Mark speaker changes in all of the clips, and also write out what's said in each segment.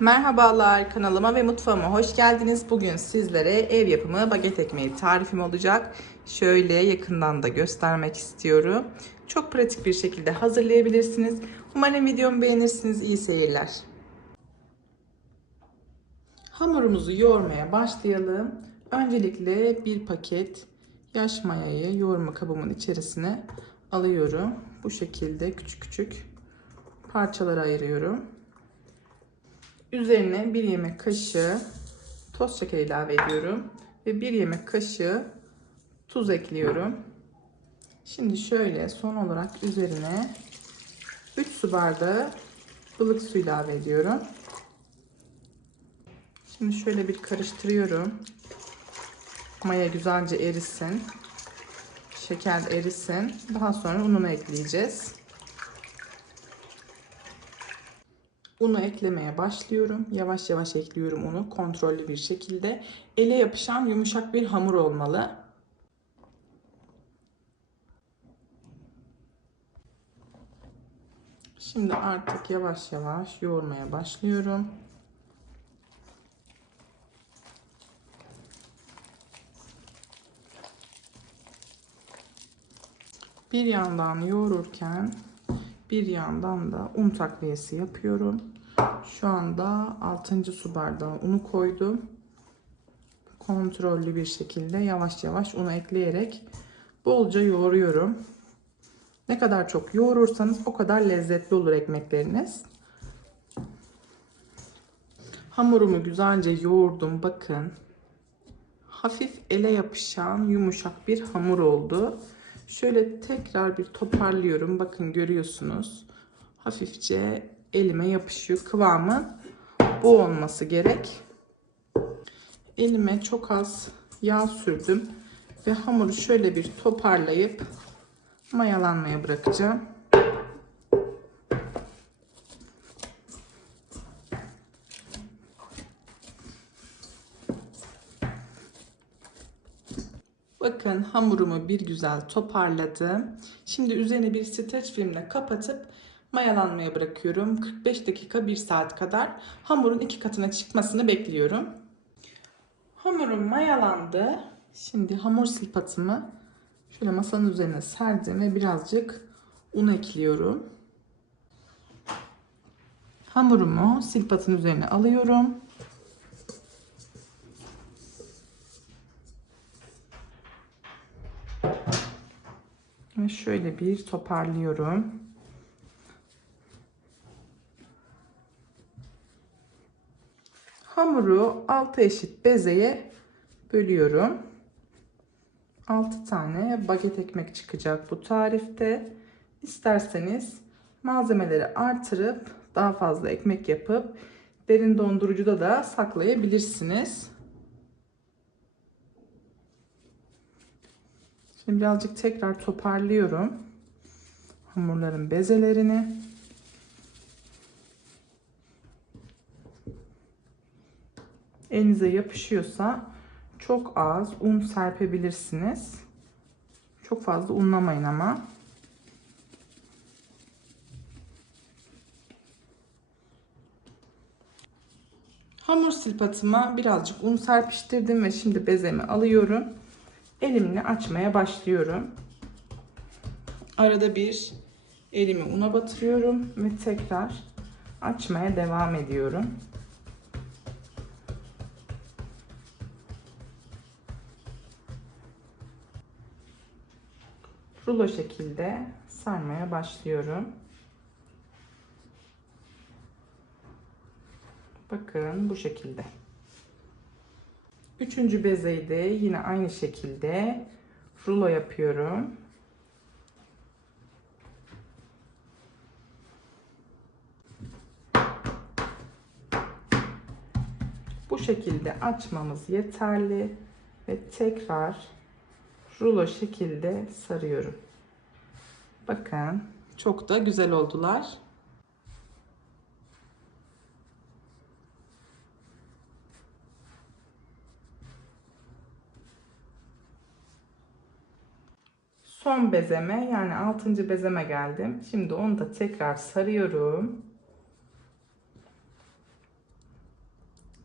Speaker 1: Merhabalar kanalıma ve mutfağıma hoş geldiniz. Bugün sizlere ev yapımı baget ekmeği tarifim olacak. Şöyle yakından da göstermek istiyorum. Çok pratik bir şekilde hazırlayabilirsiniz. Umarım videomu beğenirsiniz. İyi seyirler. Hamurumuzu yoğurmaya başlayalım. Öncelikle bir paket yaş mayayı yoğurma kabımın içerisine alıyorum. Bu şekilde küçük küçük parçalara ayırıyorum. Üzerine bir yemek kaşığı toz şeker ilave ediyorum ve bir yemek kaşığı tuz ekliyorum. Şimdi şöyle son olarak üzerine 3 su bardağı ılık su ilave ediyorum. Şimdi şöyle bir karıştırıyorum. Maya güzelce erisin. Şeker erisin. Daha sonra ununu ekleyeceğiz. Unu eklemeye başlıyorum. Yavaş yavaş ekliyorum unu kontrollü bir şekilde. Ele yapışan yumuşak bir hamur olmalı. Şimdi artık yavaş yavaş yoğurmaya başlıyorum. Bir yandan yoğururken bir yandan da un takviyesi yapıyorum. Şu anda 6. su bardağı unu koydum. Kontrollü bir şekilde yavaş yavaş unu ekleyerek bolca yoğuruyorum. Ne kadar çok yoğurursanız o kadar lezzetli olur ekmekleriniz. Hamurumu güzelce yoğurdum. Bakın. Hafif ele yapışan yumuşak bir hamur oldu. Şöyle tekrar bir toparlıyorum. Bakın görüyorsunuz. Hafifçe elime yapışıyor. Kıvamı bu olması gerek. Elime çok az yağ sürdüm ve hamuru şöyle bir toparlayıp mayalanmaya bırakacağım. Bakın hamurumu bir güzel toparladım. Şimdi üzerine bir streç filmle kapatıp mayalanmaya bırakıyorum. 45 dakika 1 saat kadar hamurun iki katına çıkmasını bekliyorum. Hamurum mayalandı. Şimdi hamur silpatımı şöyle masanın üzerine serdim ve birazcık un ekliyorum. Hamurumu silpatın üzerine alıyorum. Ve şöyle bir toparlıyorum. Hamuru 6 eşit bezeye bölüyorum. 6 tane baget ekmek çıkacak bu tarifte. İsterseniz malzemeleri artırıp daha fazla ekmek yapıp derin dondurucuda da saklayabilirsiniz. Şimdi birazcık tekrar toparlıyorum. Hamurların bezelerini. Elinize yapışıyorsa çok az un serpebilirsiniz. Çok fazla unlamayın ama. Hamur silpatıma birazcık un serpiştirdim ve şimdi bezemi alıyorum elimle açmaya başlıyorum. Arada bir elimi una batırıyorum ve tekrar açmaya devam ediyorum. Rulo şekilde sarmaya başlıyorum. Bakın bu şekilde. Üçüncü bezeyi de yine aynı şekilde rulo yapıyorum. Bu şekilde açmamız yeterli ve tekrar rulo şekilde sarıyorum. Bakın çok da güzel oldular. son bezeme yani 6. bezeme geldim. Şimdi onu da tekrar sarıyorum.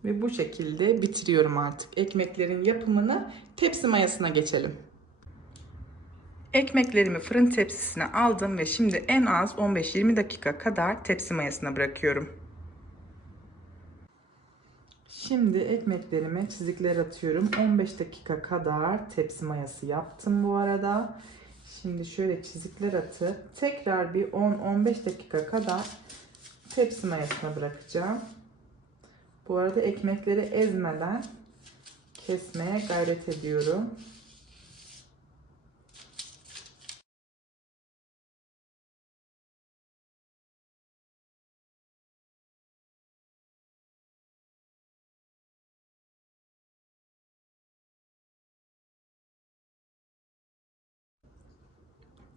Speaker 1: Ve bu şekilde bitiriyorum artık. Ekmeklerin yapımını tepsi mayasına geçelim. Ekmeklerimi fırın tepsisine aldım ve şimdi en az 15-20 dakika kadar tepsi mayasına bırakıyorum. Şimdi ekmeklerime çizikler atıyorum. 15 dakika kadar tepsi mayası yaptım bu arada. Şimdi şöyle çizikler atıp tekrar bir 10-15 dakika kadar tepsi mayasına bırakacağım. Bu arada ekmekleri ezmeden kesmeye gayret ediyorum.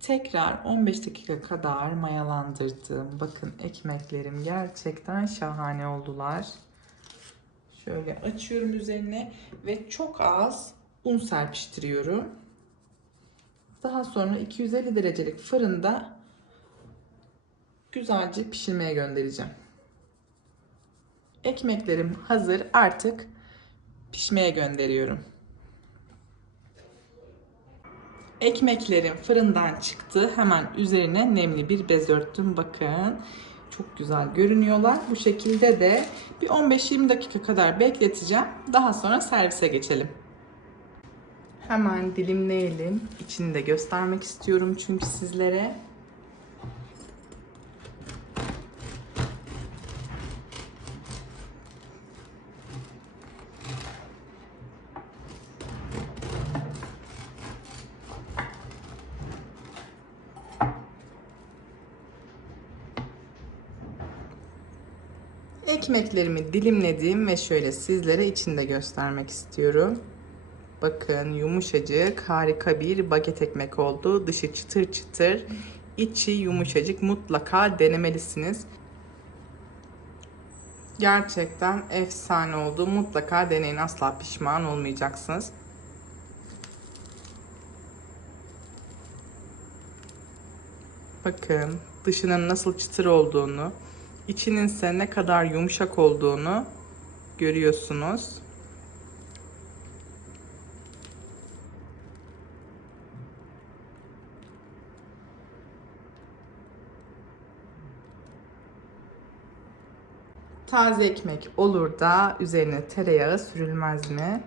Speaker 1: Tekrar 15 dakika kadar mayalandırdım. Bakın ekmeklerim gerçekten şahane oldular. Şöyle açıyorum üzerine ve çok az un serpiştiriyorum. Daha sonra 250 derecelik fırında güzelce pişirmeye göndereceğim. Ekmeklerim hazır. Artık pişmeye gönderiyorum. Ekmeklerim fırından çıktı. Hemen üzerine nemli bir bez örttüm. Bakın çok güzel görünüyorlar. Bu şekilde de bir 15-20 dakika kadar bekleteceğim. Daha sonra servise geçelim. Hemen dilimleyelim. İçini de göstermek istiyorum çünkü sizlere. Ekmeklerimi dilimledim ve şöyle sizlere içinde göstermek istiyorum. Bakın yumuşacık harika bir baget ekmek oldu. Dışı çıtır çıtır, içi yumuşacık. Mutlaka denemelisiniz. Gerçekten efsane oldu. Mutlaka deneyin. Asla pişman olmayacaksınız. Bakın dışının nasıl çıtır olduğunu, içinin ise ne kadar yumuşak olduğunu görüyorsunuz. Taze ekmek olur da üzerine tereyağı sürülmez mi?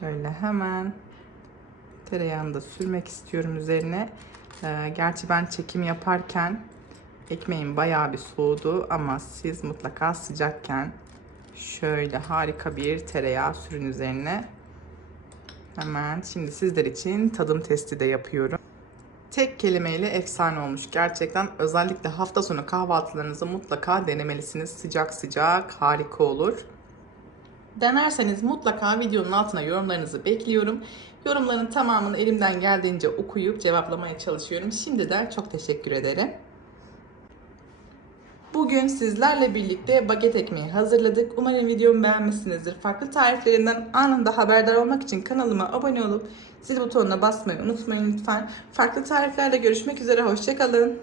Speaker 1: Şöyle hemen tereyağını da sürmek istiyorum üzerine. Ee, gerçi ben çekim yaparken ekmeğim bayağı bir soğudu ama siz mutlaka sıcakken şöyle harika bir tereyağı sürün üzerine. Hemen şimdi sizler için tadım testi de yapıyorum. Tek kelimeyle efsane olmuş gerçekten. Özellikle hafta sonu kahvaltılarınızı mutlaka denemelisiniz. Sıcak sıcak harika olur. Denerseniz mutlaka videonun altına yorumlarınızı bekliyorum. Yorumların tamamını elimden geldiğince okuyup cevaplamaya çalışıyorum. Şimdiden çok teşekkür ederim. Bugün sizlerle birlikte baget ekmeği hazırladık. Umarım videomu beğenmişsinizdir. Farklı tariflerinden anında haberdar olmak için kanalıma abone olup zil butonuna basmayı unutmayın lütfen. Farklı tariflerde görüşmek üzere. Hoşçakalın.